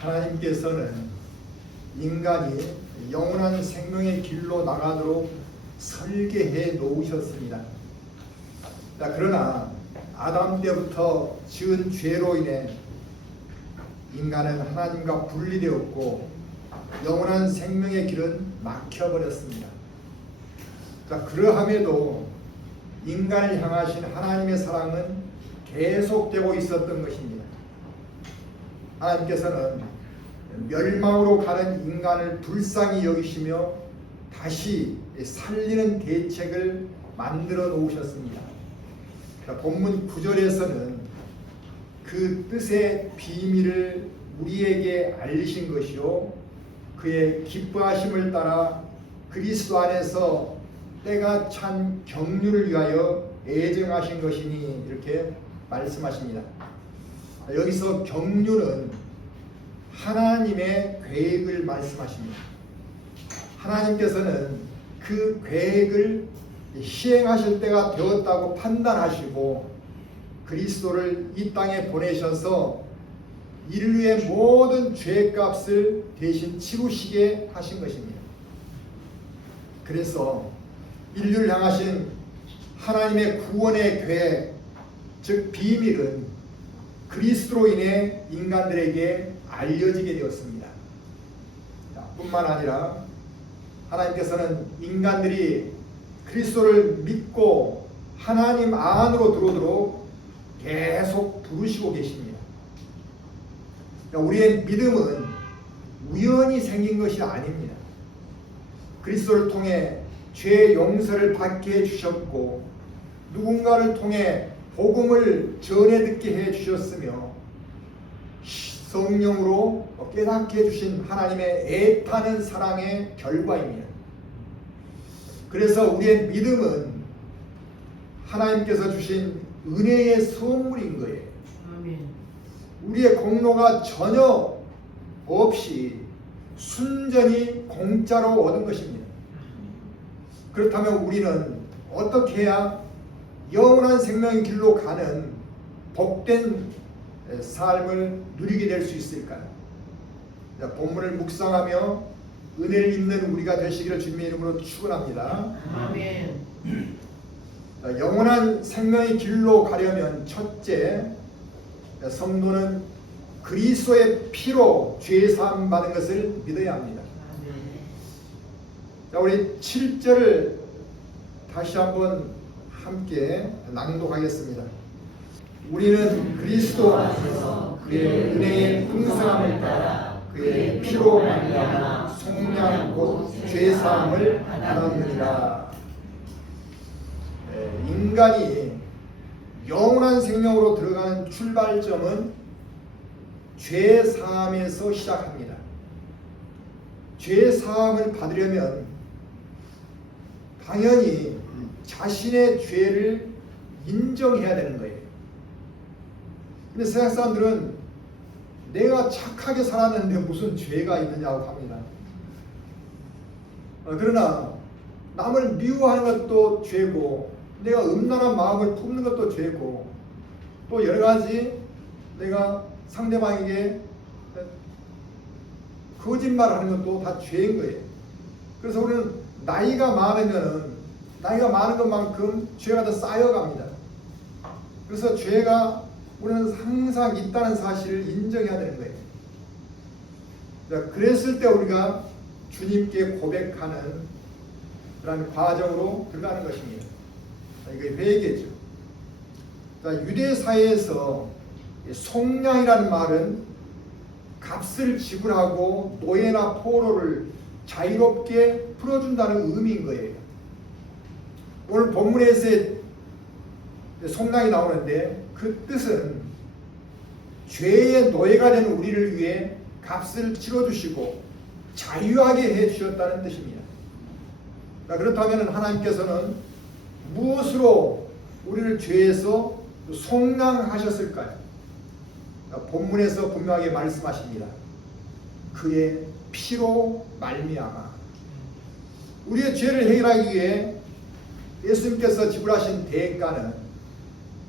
하나님께서는 인간이 영원한 생명의 길로 나가도록 설계해 놓으셨습니다. 그러나 아담 때부터 지은 죄로 인해 인간은 하나님과 분리되었고 영원한 생명의 길은 막혀버렸습니다. 그러함에도 인간을 향하신 하나님의 사랑은 계속되고 있었던 것입니다. 하나님께서는 멸망으로 가는 인간을 불쌍히 여기시며 다시 살리는 대책을 만들어 놓으셨습니다. 본문 9절에서는 그 뜻의 비밀을 우리에게 알리신 것이요 그의 기뻐하심을 따라 그리스도 안에서 때가 찬 경륜을 위하여 애정하신 것이니 이렇게 말씀하십니다. 여기서 경륜은 하나님의 계획을 말씀하십니다. 하나님께서는 그 계획을 시행하실 때가 되었다고 판단하시고 그리스도를 이 땅에 보내셔서 인류의 모든 죄값을 대신 치루시게 하신 것입니다. 그래서 인류를 향하신 하나님의 구원의 계획, 즉 비밀은 그리스도로 인해 인간들에게 알려지게 되었습니다. 뿐만 아니라 하나님께서는 인간들이 그리스도를 믿고 하나님 안으로 들어오도록 계속 부르시고 계십니다. 우리의 믿음은 우연히 생긴 것이 아닙니다. 그리스도를 통해 죄 용서를 받게 해주셨고 누군가를 통해 복음을 전해 듣게 해주셨으며 성령으로 깨닫게 해주신 하나님의 애타는 사랑의 결과입니다. 그래서 우리의 믿음은 하나님께서 주신 은혜의 선물인 거예요. 아멘. 우리의 공로가 전혀 없이 순전히 공짜로 얻은 것입니다. 그렇다면 우리는 어떻게 해야 영원한 생명의 길로 가는 복된 삶을 누리게 될 수 있을까요? 본문을 묵상하며 은혜를 입는 우리가 되시기를 주님의 이름으로 축원합니다. 아멘. 영원한 생명의 길로 가려면 첫째, 성도는 그리스도의 피로 죄 사함 받은 것을 믿어야 합니다. 자, 우리 7절을 다시 한번 함께 낭독하겠습니다. 우리는 그리스도 안에서 그의 은혜의 풍성함을 따라 그의 피로 말미암아 속량 곧 죄 사함을 받았느니라. 인간이 영원한 생명으로 들어가는 출발점은 죄 사함에서 시작합니다. 죄 사함을 받으려면 당연히 자신의 죄를 인정해야 되는 거예요. 근데 세상 사람들은 내가 착하게 살았는데 무슨 죄가 있느냐고 합니다. 그러나 남을 미워하는 것도 죄고 내가 음란한 마음을 품는 것도 죄고 또 여러 가지 내가 상대방에게 거짓말하는 것도 다 죄인 거예요. 그래서 우리는 나이가 많은 것만큼 죄가 더 쌓여갑니다. 그래서 죄가 우리는 항상 있다는 사실을 인정해야 되는 거예요. 그랬을 때 우리가 주님께 고백하는 그런 과정으로 들어가는 것입니다. 이게 회개죠. 유대 사회에서 속량이라는 말은 값을 지불하고 노예나 포로를 자유롭게 풀어준다는 의미인 거예요. 오늘 본문에서 속량이 나오는데 그 뜻은 죄의 노예가 된 우리를 위해 값을 치러주시고 자유하게 해주셨다는 뜻입니다. 그렇다면 하나님께서는 무엇으로 우리를 죄에서 속량하셨을까요? 본문에서 분명하게 말씀하십니다. 그의 피로 말미암아. 우리의 죄를 해결하기 위해 예수님께서 지불하신 대가는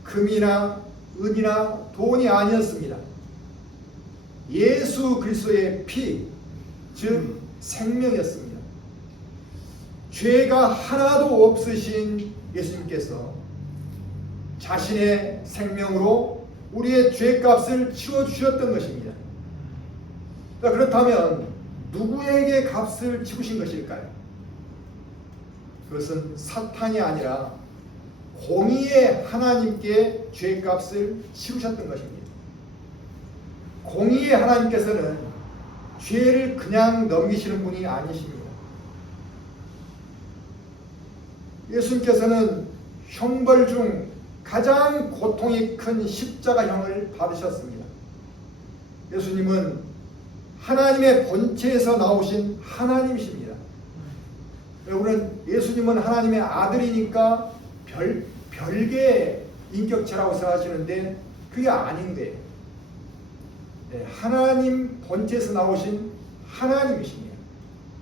금이나 은이나 돈이 아니었습니다. 예수 그리스도의 피, 즉 생명이었습니다. 죄가 하나도 없으신 예수님께서 자신의 생명으로 우리의 죄값을 치워주셨던 것입니다. 그렇다면 누구에게 값을 치우신 것일까요? 그것은 사탄이 아니라 공의의 하나님께 죄값을 치우셨던 것입니다. 공의의 하나님께서는 죄를 그냥 넘기시는 분이 아니십니다. 예수님께서는 형벌 중 가장 고통이 큰 십자가형을 받으셨습니다. 예수님은 하나님의 본체에서 나오신 하나님이십니다. 우리는 예수님은 하나님의 아들이니까 별개의 인격체라고 생각하시는데 그게 아닌 거예요. 하나님 본체에서 나오신 하나님이십니다.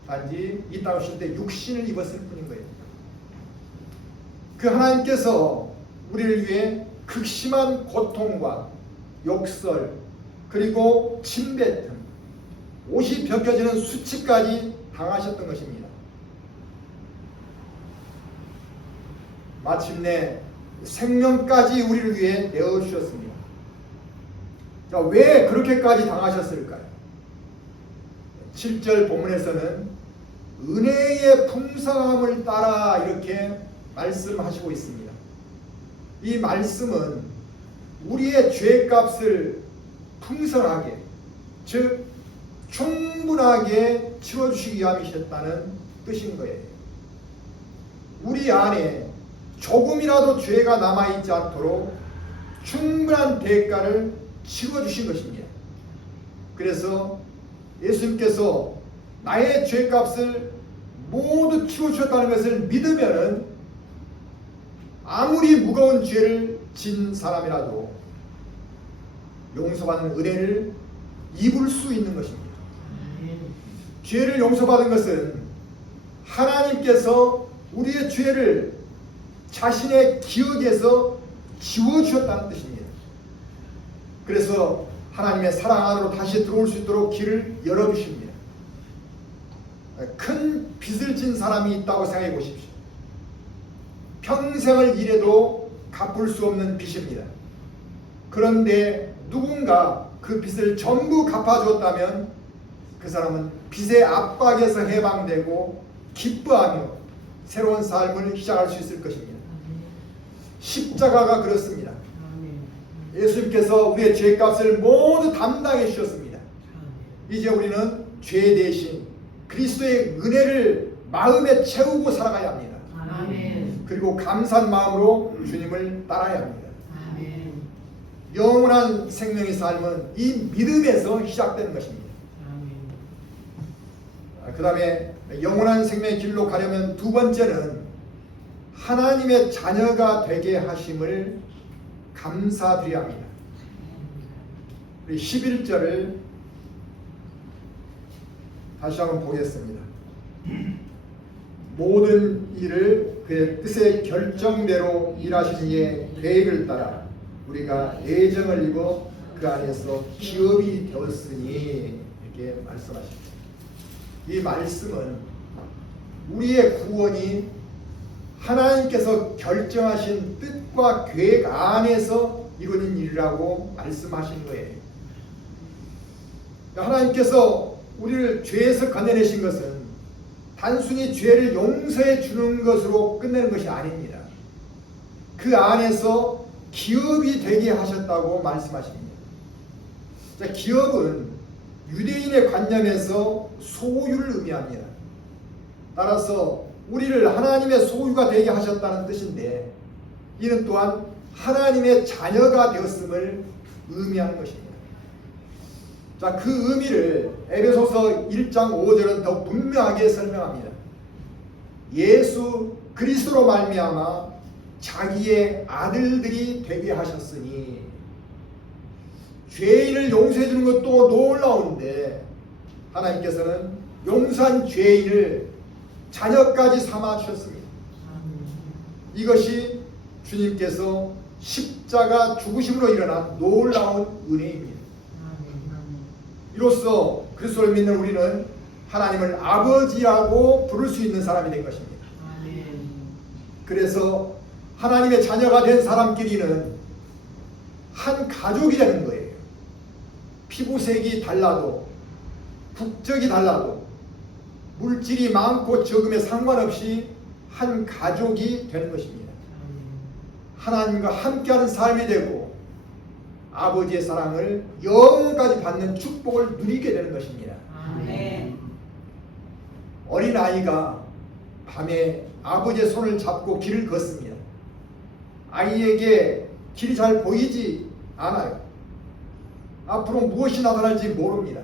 단지 이 땅에 오실 때 육신을 입었을 뿐인 거예요. 그 하나님께서 우리를 위해 극심한 고통과 욕설 그리고 침뱉음, 옷이 벗겨지는 수치까지 당하셨던 것입니다. 마침내 생명까지 우리를 위해 내어주셨습니다. 자, 왜 그렇게까지 당하셨을까요? 7절 본문에서는 은혜의 풍성함을 따라 이렇게 말씀하시고 있습니다. 이 말씀은 우리의 죄값을 풍성하게, 즉 충분하게 치워주시기 위함이셨다는 뜻인 거예요. 우리 안에 조금이라도 죄가 남아있지 않도록 충분한 대가를 치워주신 것입니다. 그래서 예수님께서 나의 죄값을 모두 치워주셨다는 것을 믿으면은 아무리 무거운 죄를 진 사람이라도 용서받는 은혜를 입을 수 있는 것입니다. 죄를 용서받은 것은 하나님께서 우리의 죄를 자신의 기억에서 지워주셨다는 뜻입니다. 그래서 하나님의 사랑 안으로 다시 들어올 수 있도록 길을 열어주십니다. 큰 빚을 진 사람이 있다고 생각해 보십시오. 평생을 일해도 갚을 수 없는 빚입니다. 그런데 누군가 그 빚을 전부 갚아주었다면 그 사람은 빚의 압박에서 해방되고 기뻐하며 새로운 삶을 시작할 수 있을 것입니다. 십자가가 그렇습니다. 예수님께서 우리의 죄값을 모두 담당해 주셨습니다. 이제 우리는 죄 대신 그리스도의 은혜를 마음에 채우고 살아가야 합니다. 그리고 감사한 마음으로 주님을 따라야 합니다. 영원한 생명의 삶은 이 믿음에서 시작되는 것입니다. 그 다음에 영원한 생명의 길로 가려면 두 번째는 하나님의 자녀가 되게 하심을 감사드려야 합니다. 11절을 다시 한번 보겠습니다. 모든 일을 그의 뜻의 결정대로 일하신 이의 계획을 따라 우리가 예정을 입어 그 안에서 기업이 되었으니 이렇게 말씀하십니다. 이 말씀은 우리의 구원이 하나님께서 결정하신 뜻과 계획 안에서 이루어진 일이라고 말씀하신 거예요. 하나님께서 우리를 죄에서 건져내신 것은 단순히 죄를 용서해 주는 것으로 끝내는 것이 아닙니다. 그 안에서 기업이 되게 하셨다고 말씀하십니다. 자, 기업은 유대인의 관념에서 소유를 의미합니다. 따라서 우리를 하나님의 소유가 되게 하셨다는 뜻인데 이는 또한 하나님의 자녀가 되었음을 의미하는 것입니다. 자, 그 의미를 에베소서 1장 5절은 더 분명하게 설명합니다. 예수 그리스도로 말미암아 자기의 아들들이 되게 하셨으니, 죄인을 용서해 주는 것도 놀라운데 하나님께서는 용서한 죄인을 자녀까지 삼아 주셨습니다. 이것이 주님께서 십자가 죽으심으로 일어난 놀라운 은혜입니다. 이로써 그리스도를 믿는 우리는 하나님을 아버지라고 부를 수 있는 사람이 된 것입니다. 그래서 하나님의 자녀가 된 사람끼리는 한 가족이 되는 거예요. 피부색이 달라도, 국적이 달라도, 물질이 많고 적음에 상관없이 한 가족이 되는 것입니다. 하나님과 함께하는 삶이 되고 아버지의 사랑을 영원까지 받는 축복을 누리게 되는 것입니다. 어린아이가 밤에 아버지의 손을 잡고 길을 걷습니다. 아이에게 길이 잘 보이지 않아요. 앞으로 무엇이 나타날지 모릅니다.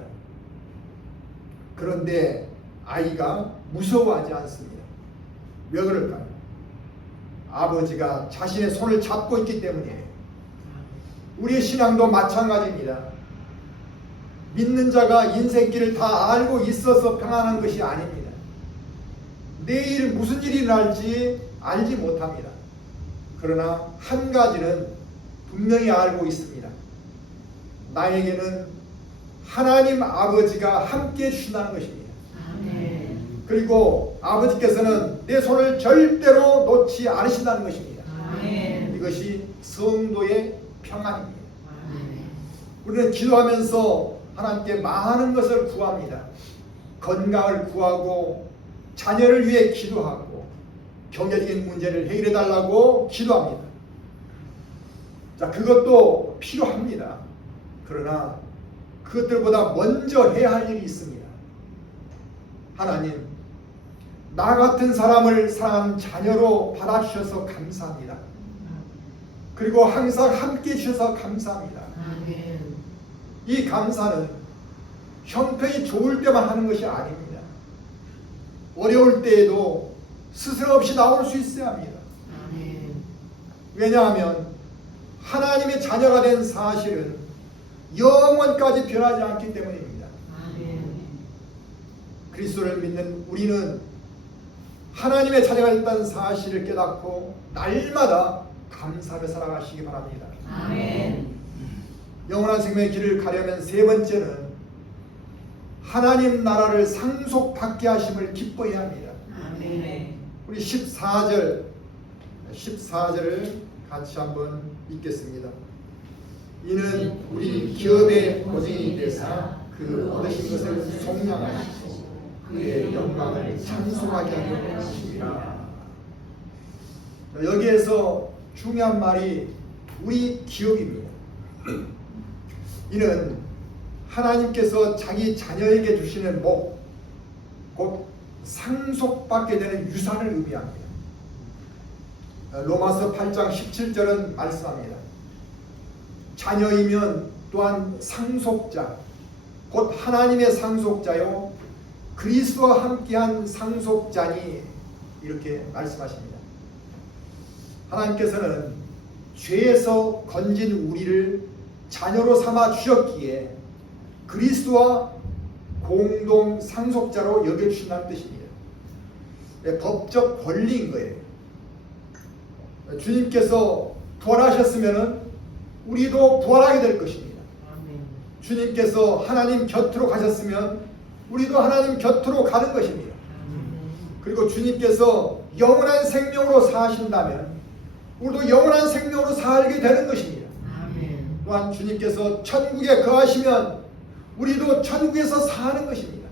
그런데 아이가 무서워하지 않습니다. 왜 그럴까요? 아버지가 자신의 손을 잡고 있기 때문이에요. 우리의 신앙도 마찬가지입니다. 믿는 자가 인생길을 다 알고 있어서 평안한 것이 아닙니다. 내일 무슨 일이 일어날지 알지 못합니다. 그러나 한 가지는 분명히 알고 있습니다. 나에게는 하나님 아버지가 함께해 주신다는 것입니다. 그리고 아버지께서는 내 손을 절대로 놓지 않으신다는 것입니다. 이것이 성도의 평안입니다. 우리는 기도하면서 하나님께 많은 것을 구합니다. 건강을 구하고 자녀를 위해 기도하고 경제적인 문제를 해결해 달라고 기도합니다. 자, 그것도 필요합니다. 그러나 그것들보다 먼저 해야 할 일이 있습니다. 하나님, 나 같은 사람을 사랑하는 자녀로 받아주셔서 감사합니다. 그리고 항상 함께 해주셔서 감사합니다. 이 감사는 형편이 좋을 때만 하는 것이 아닙니다. 어려울 때에도 스스럼 없이 나올 수 있어야 합니다. 왜냐하면 하나님의 자녀가 된 사실은 영원까지 변하지 않기 때문입니다. 그리스도를 믿는 우리는 하나님의 자녀가 됐다는 사실을 깨닫고 날마다 감사하며 살아가시기 바랍니다. 영원한 생명의 길을 가려면 세 번째는 하나님 나라를 상속받게 하심을 기뻐해야 합니다. 우리 14절을 같이 한번 읽겠습니다. 이는 우리 기업의 보증이 되사 그 얻으신 것을 속량하시고 그의 영광을 찬송하게 하려 하심이라. 여기에서 중요한 말이 우리 기업입니다. 이는 하나님께서 자기 자녀에게 주시는 복, 곧 상속받게 되는 유산을 의미합니다. 로마서 8장 17절은 말씀합니다. 자녀이면 또한 상속자, 곧 하나님의 상속자요 그리스도와 함께한 상속자니, 이렇게 말씀하십니다. 하나님께서는 죄에서 건진 우리를 자녀로 삼아 주셨기에 그리스도와 공동 상속자로 여겨주신다는 뜻입니다. 법적 권리인 거예요. 주님께서 부활하셨으면 우리도 부활하게 될 것입니다. 주님께서 하나님 곁으로 가셨으면 우리도 하나님 곁으로 가는 것입니다. 그리고 주님께서 영원한 생명으로 사신다면 우리도 영원한 생명으로 살게 되는 것입니다. 또한 주님께서 천국에 거하시면 우리도 천국에서 사는 것입니다.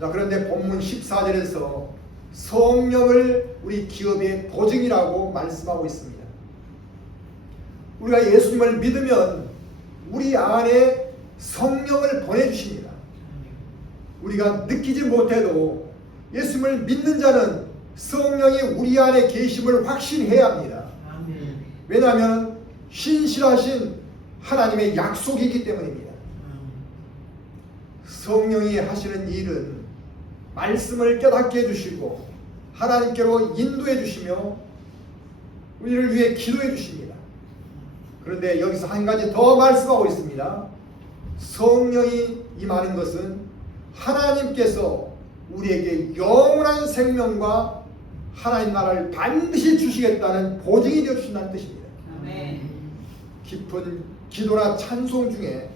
자, 그런데 본문 14절에서 성령을 우리 기업의 보증이라고 말씀하고 있습니다. 우리가 예수님을 믿으면 우리 안에 성령을 보내주십니다. 우리가 느끼지 못해도 예수님을 믿는 자는 성령이 우리 안에 계심을 확신해야 합니다. 왜냐하면 신실하신 하나님의 약속이기 때문입니다. 성령이 하시는 일은 말씀을 깨닫게 해주시고 하나님께로 인도해 주시며 우리를 위해 기도해 주십니다. 그런데 여기서 한 가지 더 말씀하고 있습니다. 성령이 임하는 것은 하나님께서 우리에게 영원한 생명과 하나님 나라를 반드시 주시겠다는 보증이 되어 주신다는 뜻입니다. 깊은 기도나 찬송 중에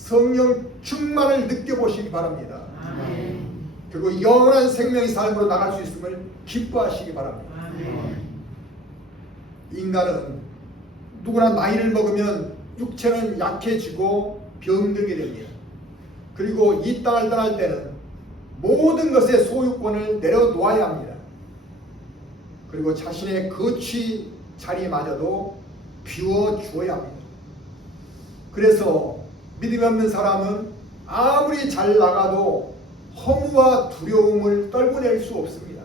성령 충만을 느껴보시기 바랍니다. 아멘. 그리고 영원한 생명의 삶으로 나갈 수 있음을 기뻐하시기 바랍니다. 아멘. 인간은 누구나 나이를 먹으면 육체는 약해지고 병들게 됩니다. 그리고 이 땅을 떠날 때는 모든 것의 소유권을 내려놓아야 합니다. 그리고 자신의 거취 자리마저도 비워주어야 합니다. 그래서 믿음이 없는 사람은 아무리 잘 나가도 허무와 두려움을 떨궈낼 수 없습니다.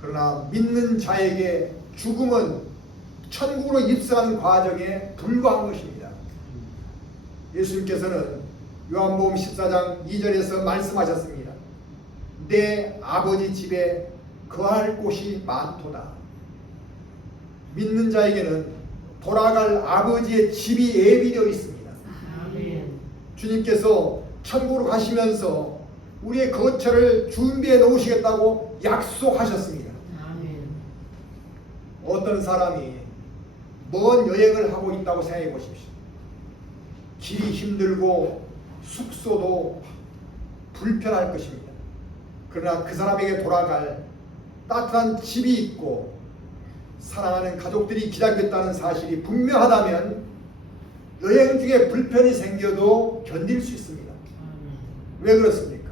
그러나 믿는 자에게 죽음은 천국으로 입성하는 과정에 불과한 것입니다. 예수님께서는 요한복음 14장 2절에서 말씀하셨습니다. 내 아버지 집에 거할 곳이 많도다. 믿는 자에게는 돌아갈 아버지의 집이 예비되어 있습니다. 아멘. 주님께서 천국으로 가시면서 우리의 거처를 준비해 놓으시겠다고 약속하셨습니다. 아멘. 어떤 사람이 먼 여행을 하고 있다고 생각해 보십시오. 길이 힘들고 숙소도 불편할 것입니다. 그러나 그 사람에게 돌아갈 따뜻한 집이 있고 사랑하는 가족들이 기다리고 있다는 사실이 분명하다면 여행 중에 불편이 생겨도 견딜 수 있습니다. 왜 그렇습니까?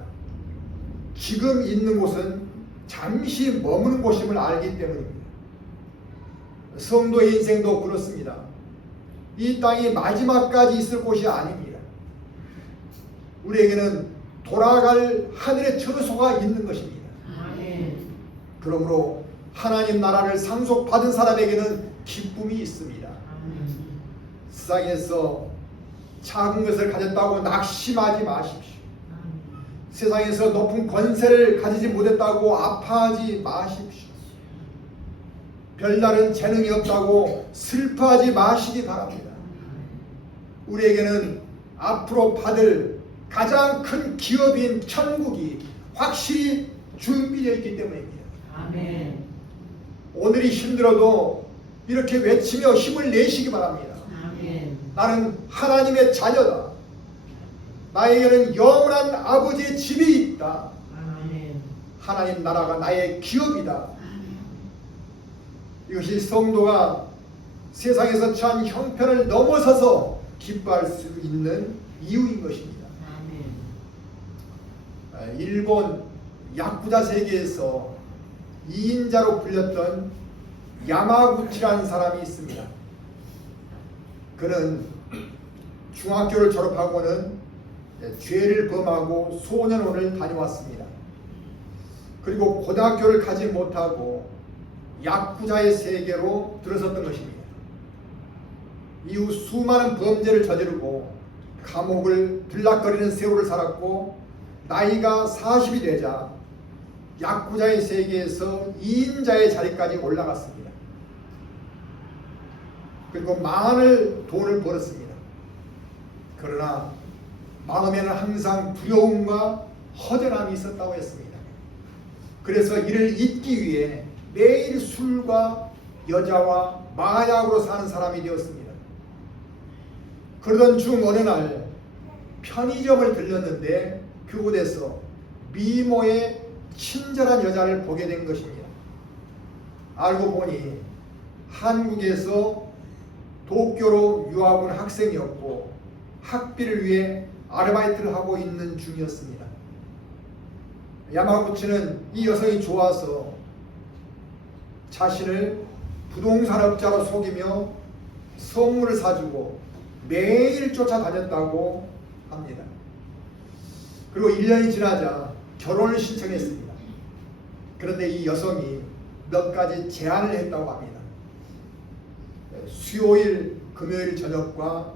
지금 있는 곳은 잠시 머무는 곳임을 알기 때문입니다. 성도의 인생도 그렇습니다. 이 땅이 마지막까지 있을 곳이 아닙니다. 우리에게는 돌아갈 하늘의 처소가 있는 것입니다. 아멘. 그러므로 하나님 나라를 상속받은 사람에게는 기쁨이 있습니다. 아멘. 세상에서 작은 것을 가졌다고 낙심하지 마십시오. 세상에서 높은 권세를 가지지 못했다고 아파하지 마십시오. 별다른 재능이 없다고 슬퍼하지 마시기 바랍니다. 우리에게는 앞으로 받을 가장 큰 기업인 천국이 확실히 준비되어 있기 때문입니다. 아멘. 오늘이 힘들어도 이렇게 외치며 힘을 내시기 바랍니다. 아멘. 나는 하나님의 자녀다. 나에게는 영원한 아버지의 집이 있다. 아멘. 하나님 나라가 나의 기업이다. 이것이 성도가 세상에서 처한 형편을 넘어서서 기뻐할 수 있는 이유인 것입니다. 아멘. 일본 야쿠자 세계에서 2인자로 불렸던 야마구치라는 사람이 있습니다. 그는 중학교를 졸업하고는 죄를 범하고 소년원을 다녀왔습니다. 그리고 고등학교를 가지 못하고 야쿠자의 세계로 들어섰던 것입니다. 이후 수많은 범죄를 저지르고 감옥을 들락거리는 세월을 살았고 나이가 40이 되자 야쿠자의 세계에서 2인자의 자리까지 올라갔습니다. 그리고 많은 돈을 벌었습니다. 그러나 마음에는 항상 두려움과 허전함이 있었다고 했습니다. 그래서 이를 잊기 위해 매일 술과 여자와 마약으로 사는 사람이 되었습니다. 그러던 중 어느 날 편의점을 들렸는데 그곳에서 미모의 친절한 여자를 보게 된 것입니다. 알고 보니 한국에서 도쿄로 유학 온 학생이었고 학비를 위해 아르바이트를 하고 있는 중이었습니다. 야마구치는 이 여성이 좋아서 자신을 부동산업자로 속이며 선물을 사주고 매일 쫓아다녔다고 합니다. 그리고 1년이 지나자 결혼을 신청했습니다. 그런데 이 여성이 몇 가지 제안을 했다고 합니다. 수요일, 금요일 저녁과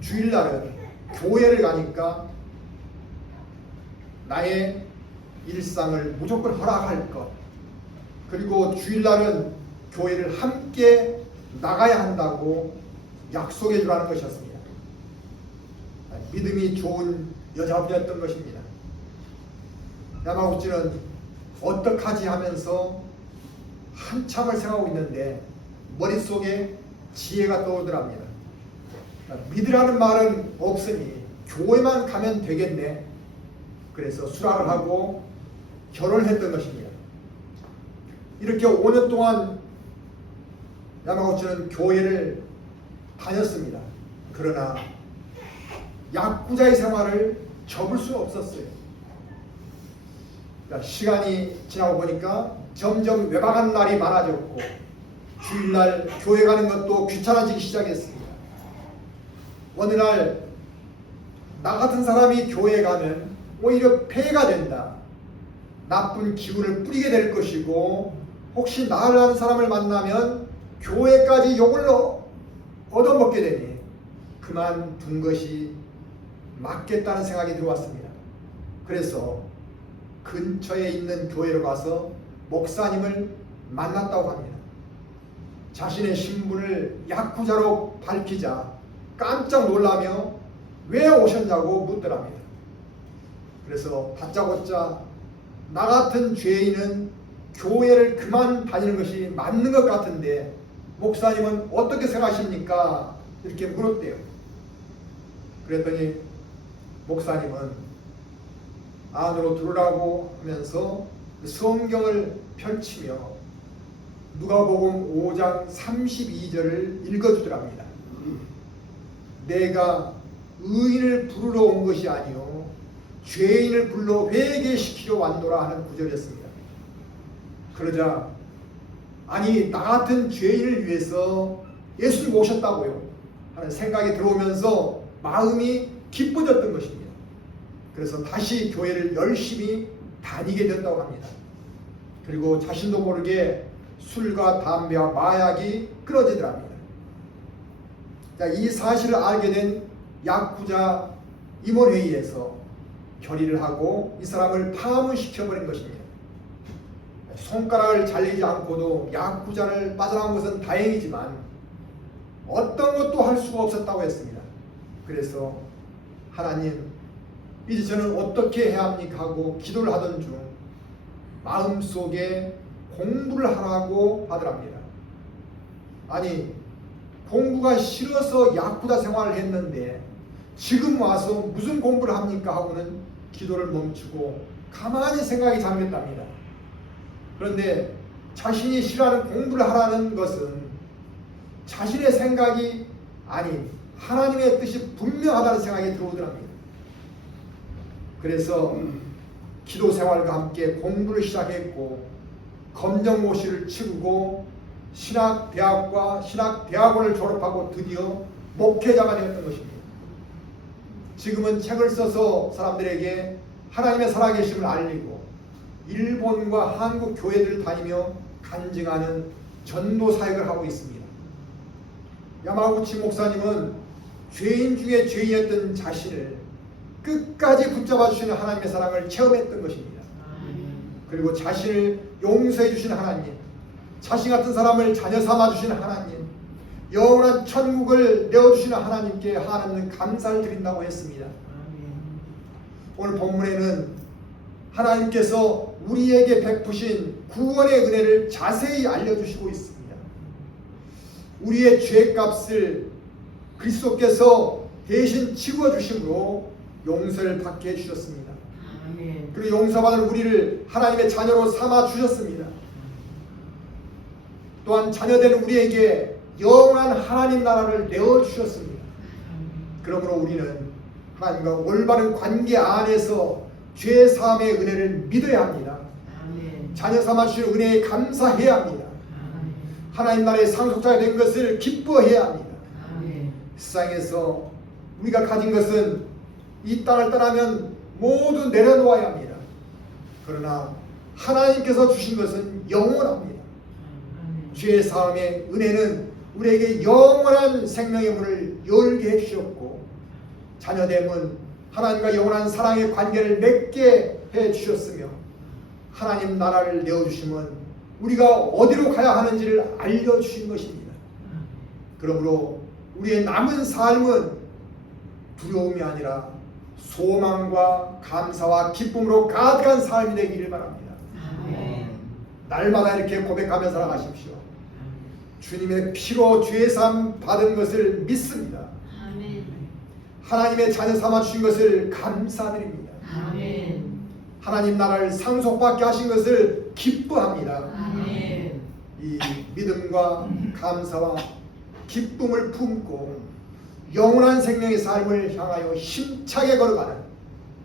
주일날은 교회를 가니까 나의 일상을 무조건 허락할 것, 그리고 주일날은 교회를 함께 나가야 한다고 약속해 주라는 것이었습니다. 믿음이 좋은 여자분이었던 것입니다. 야마구치는 어떡하지 하면서 한참을 생각하고 있는데 머릿속에 지혜가 떠오르더랍니다. 믿으라는 말은 없으니 교회만 가면 되겠네. 그래서 수락을 하고 결혼했던 것입니다. 이렇게 5년 동안 야마구치는 교회를 다녔습니다. 그러나 야쿠자의 생활을 접을 수 없었어요. 그러니까 시간이 지나고 보니까 점점 외박하는 날이 많아졌고 주일날 교회 가는 것도 귀찮아지기 시작했습니다. 어느 날 나 같은 사람이 교회 가면 오히려 폐해가 된다. 나쁜 기운을 뿌리게 될 것이고 혹시 나를 아는 사람을 만나면 교회까지 욕을 얻어먹게 되니 그만둔 것이 맞겠다는 생각이 들어왔습니다. 그래서 근처에 있는 교회로 가서 목사님을 만났다고 합니다. 자신의 신분을 야쿠자로 밝히자 깜짝 놀라며 왜 오셨냐고 묻더랍니다. 그래서 다짜고짜 나 같은 죄인은 교회를 그만 다니는 것이 맞는 것 같은데 목사님은 어떻게 생각하십니까? 이렇게 물었대요. 그랬더니 목사님은 안으로 들어오라고 하면서 성경을 펼치며 누가복음 5장 32절을 읽어주더랍니다. 내가 의인을 부르러 온 것이 아니요 죄인을 불러 회개시키러 왔노라 하는 구절이었습니다. 그러자 아니 나 같은 죄인을 위해서 예수님 오셨다고요 하는 생각이 들어오면서 마음이 기뻐졌던 것입니다. 그래서 다시 교회를 열심히 다니게 됐다고 합니다. 그리고 자신도 모르게 술과 담배와 마약이 끊어지더랍니다. 이 사실을 알게 된 야쿠자 임원회의에서 결의를 하고 이 사람을 파문시켜버린 것입니다. 손가락을 잘리지 않고도 야쿠자를 빠져나온 것은 다행이지만 어떤 것도 할 수가 없었다고 했습니다. 그래서 하나님 이제 저는 어떻게 해야 합니까 하고 기도를 하던 중 마음속에 공부를 하라고 하더랍니다. 아니 공부가 싫어서 야쿠자 생활을 했는데 지금 와서 무슨 공부를 합니까 하고는 기도를 멈추고 가만히 생각이 잠겼답니다. 그런데 자신이 싫어하는 공부를 하라는 것은 자신의 생각이 아닌 하나님의 뜻이 분명하다는 생각이 들어오더랍니다. 그래서 기도 생활과 함께 공부를 시작했고 검정고시를 치르고 신학대학과 신학대학원을 졸업하고 드디어 목회자가 되었던 것입니다. 지금은 책을 써서 사람들에게 하나님의 살아계심을 알리고 일본과 한국 교회들을 다니며 간증하는 전도 사역을 하고 있습니다. 야마구치 목사님은 죄인 중에 죄인이었던 자신을 끝까지 붙잡아 주시는 하나님의 사랑을 체험했던 것입니다. 그리고 자신을 용서해 주시는 하나님, 자신 같은 사람을 자녀 삼아 주시는 하나님, 영원한 천국을 내어주시는 하나님께 하나님 감사를 드린다고 했습니다. 오늘 본문에는 하나님께서 우리에게 베푸신 구원의 은혜를 자세히 알려주시고 있습니다. 우리의 죄값을 그리스도께서 대신 치워주심으로 용서를 받게 해주셨습니다. 그리고 용서받은 우리를 하나님의 자녀로 삼아 주셨습니다. 또한 자녀된 우리에게 영원한 하나님 나라를 내어주셨습니다. 그러므로 우리는 하나님과 올바른 관계 안에서 죄사함의 은혜를 믿어야 합니다. 자녀 삼아주신 은혜에 감사해야 합니다. 하나님 나라의 상속자가 된 것을 기뻐해야 합니다. 세상에서 우리가 가진 것은 이 땅을 떠나면 모두 내려놓아야 합니다. 그러나 하나님께서 주신 것은 영원합니다. 죄사함의 은혜는 우리에게 영원한 생명의 문을 열게 해주셨고 자녀됨은 하나님과 영원한 사랑의 관계를 맺게 해주셨으며 하나님 나라를 내어주심은 우리가 어디로 가야 하는지를 알려주신 것입니다. 그러므로 우리의 남은 삶은 두려움이 아니라 소망과 감사와 기쁨으로 가득한 삶이 되기를 바랍니다. 날마다 이렇게 고백하며 살아가십시오. 주님의 피로 죄사함 받은 것을 믿습니다. 하나님의 자녀 삼아 주신 것을 감사드립니다. 아멘. 하나님 나라를 상속받게 하신 것을 기뻐합니다. 아멘. 이 믿음과 감사와 기쁨을 품고 영원한 생명의 삶을 향하여 힘차게 걸어가는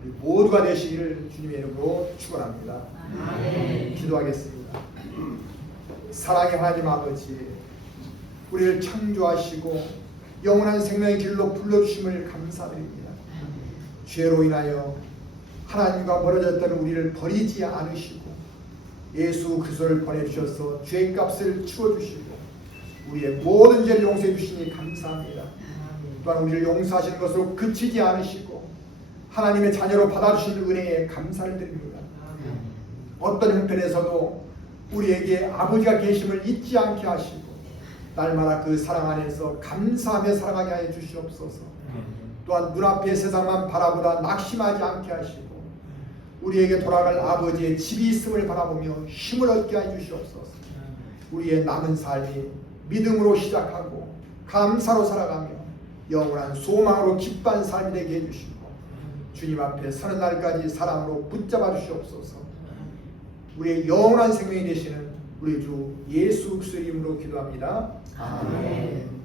우리 모두가 되시기를 주님의 이름으로 축원합니다. 아멘. 기도하겠습니다. 사랑의 하나님 아버지, 우리를 창조하시고 영원한 생명의 길로 불러주심을 감사드립니다. 죄로 인하여 하나님과 멀어졌던 우리를 버리지 않으시고 예수 그리스도를 보내주셔서 죄값을 치워주시고 우리의 모든 죄를 용서해 주시니 감사합니다. 또한 우리를 용서하시는 것으로 그치지 않으시고 하나님의 자녀로 받아주신 은혜에 감사를 드립니다. 어떤 형편에서도 우리에게 아버지가 계심을 잊지 않게 하시고 날마다 그 사랑 안에서 감사하며 살아가게 하여 주시옵소서. 또한 눈앞의 세상만 바라보다 낙심하지 않게 하시고 우리에게 돌아갈 아버지의 집이 있음을 바라보며 힘을 얻게 하여 주시옵소서. 우리의 남은 삶이 믿음으로 시작하고 감사로 살아가며 영원한 소망으로 기뻐한 삶이 되게 해주시고 주님 앞에 서는 날까지 사랑으로 붙잡아 주시옵소서. 우리의 영원한 생명이 되시는 우리 주 예수 그리스도 이름으로 기도합니다. 아멘.